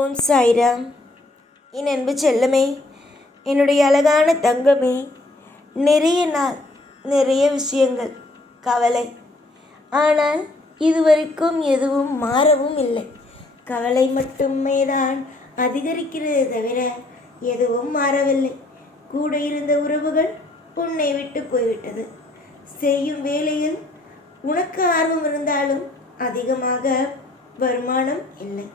ஓம் சாய்ராம். என் அன்பு செல்லமே, என்னுடைய அழகான தங்கமே, நிறைய நாள் நிறைய விஷயங்கள் கவலை. ஆனால் இதுவரைக்கும் எதுவும் மாறவும் இல்லை. கவலை மட்டுமே தான் அதிகரிக்கிறது தவிர எதுவும் மாறவில்லை. கூட இருந்த உறவுகள் உன்னை விட்டு போய்விட்டது. செய்யும் வேலையில் உனக்கு ஆர்வம் இருந்தாலும் அதிகமாக வருமானம் இல்லை.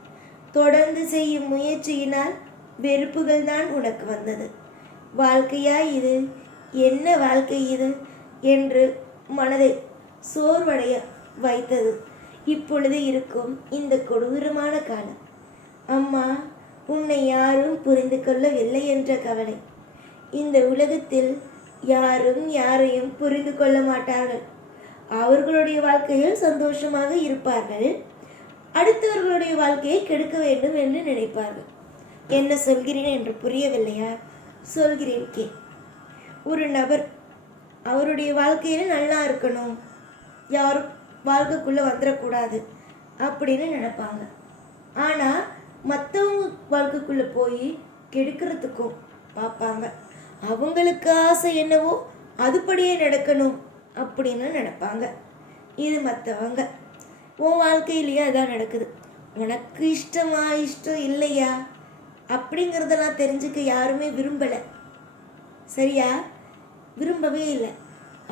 தொடர்ந்து செய்யும் முயற்சியினால் வெறுப்புகள் தான் உனக்கு வந்தது. வாழ்க்கையா இது? என்ன வாழ்க்கை இது என்று மனதை சோர்வடைய வைத்தது இப்பொழுது இருக்கும் இந்த கொடூரமான காலம். அம்மா, உன்னை யாரும் புரிந்து கொள்ளவில்லை என்ற கவலை. இந்த உலகத்தில் யாரும் யாரையும் புரிந்து கொள்ள மாட்டார்கள். அவர்களுடைய வாழ்க்கையில் சந்தோஷமாக இருப்பார்கள், அடுத்தவர்களுடைய வாழ்க்கையை கெடுக்க வேண்டும் என்று நினைப்பார்கள். என்ன சொல்கிறேன் என்று புரியவில்லையா? சொல்கிறேன் கே. ஒரு நபர் அவருடைய வாழ்க்கையில் நல்லா இருக்கணும், யாரும் வாழ்க்கைக்குள்ளே வந்துடக்கூடாது அப்படின்னு நினைப்பாங்க. ஆனால் மற்றவங்க வாழ்க்கைக்குள்ளே போய் கெடுக்கிறதுக்கும் பார்ப்பாங்க. அவங்களுக்கு ஆசை என்னவோ அதுபடியே நடக்கணும் அப்படின்னு நினைப்பாங்க. இது மற்றவங்க. உன் வாழ்க்கையிலேயே அதான் நடக்குது. உனக்கு இஷ்டம் இல்லையா அப்படிங்கிறதெல்லாம் தெரிஞ்சுக்க யாருமே விரும்பலை. சரியா? விரும்பவே இல்லை.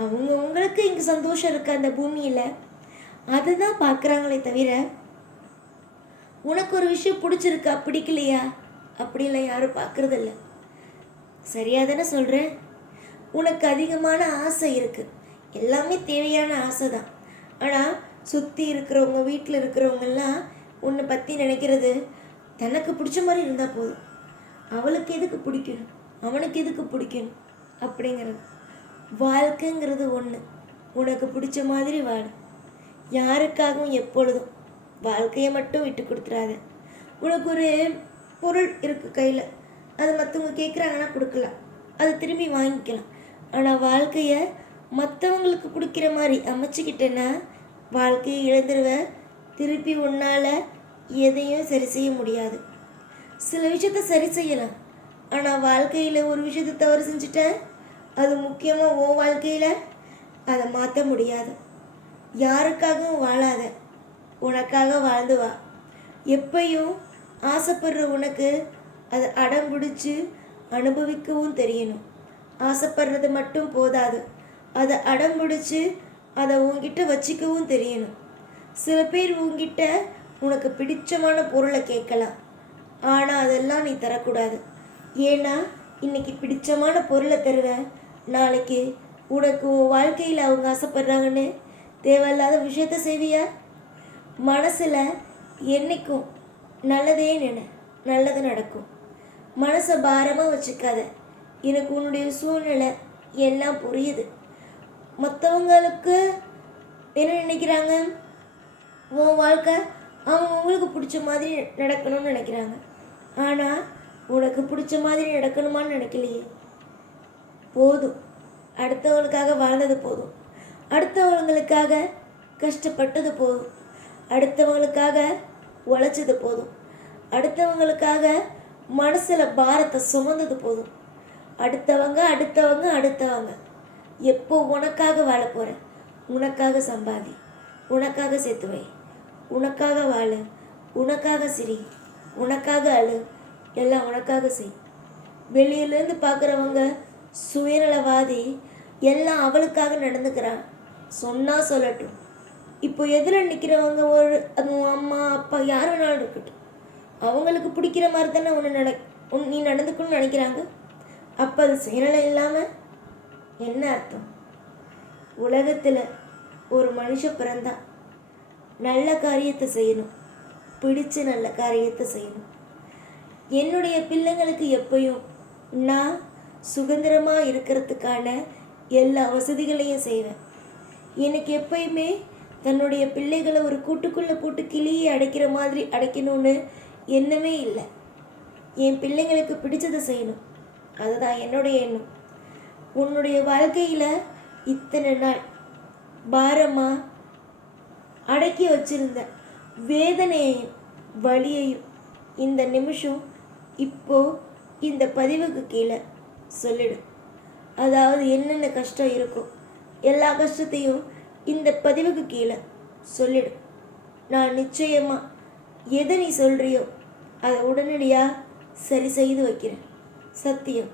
அவங்களுக்கு இங்கே சந்தோஷம் இருக்கு அந்த பூமியில், அதுதான் பார்க்குறாங்களே தவிர உனக்கு ஒரு விஷயம் பிடிச்சிருக்கா பிடிக்கலையா அப்படிலாம் யாரும் பார்க்குறதில்ல. சரியாக தானே சொல்கிறேன்? உனக்கு அதிகமான ஆசை இருக்குது, எல்லாமே தேவையான ஆசை தான். ஆனால் சுற்றி இருக்கிறவங்க, வீட்டில் இருக்கிறவங்கெல்லாம் உன்னை பற்றி நினைக்கிறது தனக்கு பிடிச்ச மாதிரி இருந்தால் போதும். அவளுக்கு எதுக்கு பிடிக்கணும், அவனுக்கு எதுக்கு பிடிக்கணும் அப்படிங்கிறது. வாழ்க்கைங்கிறது ஒன்று. உனக்கு பிடிச்ச மாதிரி வாழ. யாருக்காகவும் எப்பொழுதும் வாழ்க்கையை மட்டும் விட்டு கொடுத்துறாத. உனக்கு ஒரு பொருள் இருக்குது கையில், அது மற்றவங்க கேட்குறாங்கன்னா கொடுக்கலாம், அது திரும்பி வாங்கிக்கலாம். ஆனால் வாழ்க்கையை மற்றவங்களுக்கு பிடிக்கிற மாதிரி அமைச்சிக்கிட்டேன்னா வாழ்க்கையை இழந்துருவ. திருப்பி உன்னால் எதையும் சரி செய்ய முடியாது. சில விஷயத்த சரி செய்யலாம், ஆனால் வாழ்க்கையில் ஒரு விஷயத்தை தவறு செஞ்சுட்ட, அது முக்கியமாக உன் வாழ்க்கையில் அதை மாற்ற முடியாது. யாருக்காகவும் வாழாத, உனக்காக வாழ்ந்து வா. எப்பையும் ஆசைப்படுற உனக்கு அதை அடம் பிடிச்சி அனுபவிக்கவும் தெரியணும். ஆசைப்படுறது மட்டும் போதாது, அதை அடம் பிடிச்சி அதை உன்கிட்ட வச்சிக்கவும் தெரியணும். சில பேர் உன்கிட்ட உனக்கு பிடிச்சமான பொருளை கேட்கலாம், ஆனால் அதெல்லாம் நீ தரக்கூடாது. ஏன்னா இன்னைக்கு பிடிச்சமான பொருளை தருவேன், நாளைக்கு உனக்கு உன் வாழ்க்கையில் அவங்க ஆசைப்படுறாங்கன்னு தேவையில்லாத விஷயத்த செய்வியா? மனசில் என்றைக்கும் நல்லதே நினை, நல்லது நடக்கும். மனசை பாரமாக வச்சுக்காத. எனக்கு உன்னுடைய சூழ்நிலை எல்லாம் புரியுது. மற்றவங்களுக்கு என்ன நினைக்கிறாங்க, உன் வாழ்க்கை அவங்களுக்கு பிடிச்ச மாதிரி நடக்கணும்னு நினைக்கிறாங்க. ஆனால் உனக்கு பிடிச்ச மாதிரி நடக்கணுமான்னு நினைக்கலையே. போதும், அடுத்தவங்களுக்காக வாழ்ந்தது போதும், அடுத்தவங்களுக்காக கஷ்டப்பட்டது போதும், அடுத்தவங்களுக்காக உழைச்சது போதும், அடுத்தவங்களுக்காக மனசில் பாரத்தை சுமந்தது போதும். அடுத்தவங்க அடுத்தவங்க அடுத்தவங்க. எப்போ உனக்காக வாழ போகிறேன்? உனக்காக சம்பாதி, உனக்காக சேர்த்து வை, உனக்காக வாழு, உனக்காக சிரி, உனக்காக அழு, எல்லாம் உனக்காக செய். வெளியிலேருந்து பார்க்குறவங்க சுயநலவாதி, எல்லாம் அவளுக்காக நடந்துக்கிறான், சொன்னால் சொல்லட்டும். இப்போ எதில் நிற்கிறவங்க ஒரு அது அம்மா அப்பா யார் வேணாலும் இருக்கட்டும், அவங்களுக்கு பிடிக்கிற மாதிரி தானே நீ நடந்துக்கணும்னு நினைக்கிறாங்க. அப்போ அது சுயநலம் இல்லாமல் என்ன அர்த்தம்? உலகத்தில் ஒரு மனுஷன் பிறந்தா நல்ல காரியத்தை செய்யணும், பிடிச்ச நல்ல காரியத்தை செய்யணும். என்னுடைய பிள்ளைங்களுக்கு எப்பயும் நான் சுதந்திரமாக இருக்கிறதுக்கான எல்லா வசதிகளையும் செய்வேன். எனக்கு எப்பயுமே தன்னுடைய பிள்ளைகளை ஒரு கூட்டுக்குள்ளே போட்டு கிளியை அடைக்கிற மாதிரி அடைக்கணும்னு எண்ணமே இல்லை. என் பிள்ளைங்களுக்கு பிடிச்சதை செய்யணும், அதுதான் என்னுடைய எண்ணம். உன்னுடைய வாழ்க்கையில் இத்தனை நாள் பாரமாக அடக்கி வச்சிருந்த வேதனையையும் வலியையும் இந்த நிமிஷம் இப்போ இந்த பதிவுக்கு கீழே சொல்லிடு. அதாவது என்னென்ன கஷ்டம் இருக்கோ எல்லா கஷ்டத்தையும் இந்த பதிவுக்கு கீழே சொல்லிடு. நான் நிச்சயமாக எது நீ சொல்கிறியோ அதை உடனடியாக சரி செய்து வைக்கிறேன். சத்தியம்.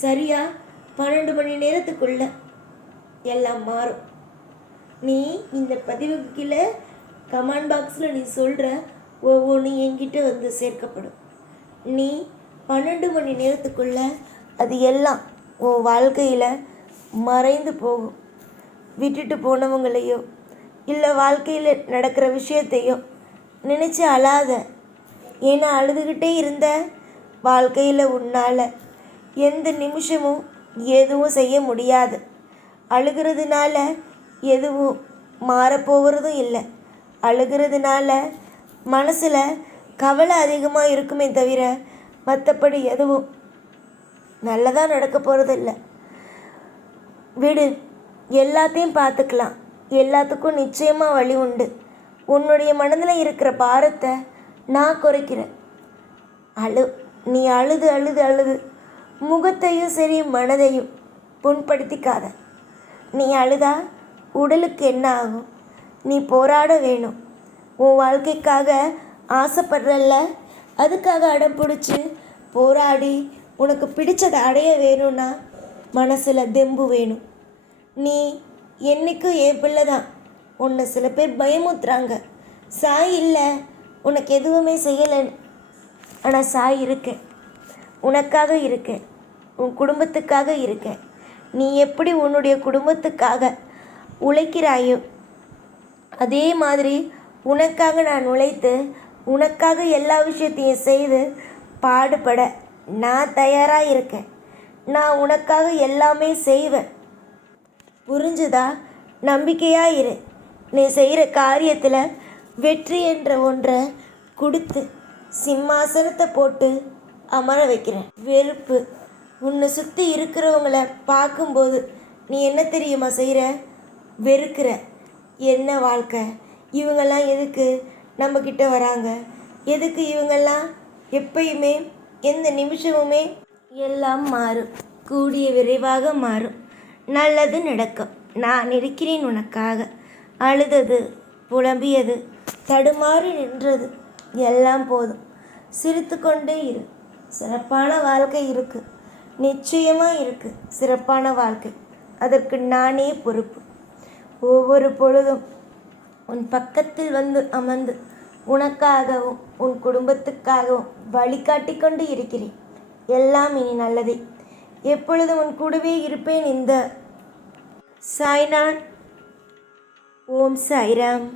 சரியா 12 மணி நேரத்துக்குள்ள எல்லாம் மாறும். நீ இந்த பதிவுக்கு கீழே கமெண்ட் பாக்ஸில் நீ சொல்கிற ஒவ்வொன்றும் என்கிட்ட வந்து சேர்க்கப்படும். நீ 12 மணி நேரத்துக்குள்ள அது எல்லாம் உன் வாழ்க்கையில் மறைந்து போகும். விட்டுட்டு போனவங்களையோ இல்லை வாழ்க்கையில் நடக்கிற விஷயத்தையோ நினச்சி அழாத. ஏன்னா அழுதுகிட்டே இருந்த வாழ்க்கையில் உன்னால் எந்த நிமிஷமும் எதுவும் செய்ய முடியாது. அழுகிறதுனால எதுவும் மாறப்போகிறதும் இல்லை. அழுகிறதுனால மனசில் கவலை அதிகமாக இருக்குமே தவிர மற்றபடி எதுவும் நல்லதாக நடக்க போகிறதில்ல. விடு, எல்லாத்தையும் பார்த்துக்கலாம். எல்லாத்துக்கும் நிச்சயமாக வழி உண்டு. உன்னுடைய மனதில் இருக்கிற பாரத்தை நான் குறைக்கிறேன். நீ அழுது அழுது அழுது முகத்தையும் சரி மனதையும் புண்படுத்திக்காத. நீ அழுதா உடலுக்கு என்ன ஆகும்? நீ போராட வேணும். உன் வாழ்க்கைக்காக ஆசைப்படுறல்ல, அதுக்காக அடம் பிடிச்சி போராடி உனக்கு பிடிச்சதை அடைய வேணும்னா மனசில் தெம்பு வேணும். நீ என்றைக்கும் என் பிள்ளை தான். உன்னை சில பேர் பயமுத்துறாங்க. சாய் இல்லை, உனக்கு எதுவுமே செய்யலைன்னு. ஆனால் சாய் இருக்கேன், உனக்காக இருக்கேன், உன் குடும்பத்துக்காக இருக்கேன். நீ எப்படி உன்னுடைய குடும்பத்துக்காக உழைக்கிறாயோ அதே மாதிரி உனக்காக நான் உழைத்து உனக்காக எல்லா விஷயத்தையும் செய்து பாடுபட நான் தயாராக இருக்கேன். நான் உனக்காக எல்லாமே செய்வேன். புரிஞ்சுதா? நம்பிக்கையாக இரு. நீ செய்கிற காரியத்தில் வெற்றி என்ற ஒன்றை கொடுத்து சிம்மாசனத்தை போட்டு அமர வைக்கிறேன். வெறுப்பு. உன்னை சுற்றி இருக்கிறவங்கள பார்க்கும்போது நீ என்ன தெரியுமா செய்கிற? வெறுக்கிற. என்ன வாழ்க்கை, இவங்கெல்லாம் எதுக்கு நம்மக்கிட்ட வராங்க, எதுக்கு இவங்கெல்லாம் எப்பயுமே எந்த நிமிஷமுமே. எல்லாம் மாறும், கூடிய விரைவாக மாறும். நல்லது நடக்கும். நான் இருக்கிறேன் உனக்காக. அழுதது, புலம்பியது, தடுமாறி நின்றது எல்லாம் போதும். சிரித்து கொண்டே இரு. சிறப்பான வாழ்க்கை இருக்குது, நிச்சயமாக இருக்குது. சிறப்பான வாழ்க்கை, அதற்கு நானே பொறுப்பு. ஒவ்வொரு பொழுதும் உன் பக்கத்தில் வந்து அமர்ந்து உனக்காகவும் உன் குடும்பத்துக்காகவும் வழிகாட்டி கொண்டு இருக்கிறேன். எல்லாம் இனி நல்லதே. எப்பொழுதும் உன் கூடவே இருப்பேன். இந்த சாய்நாத். ஓம் சாய்ராம்.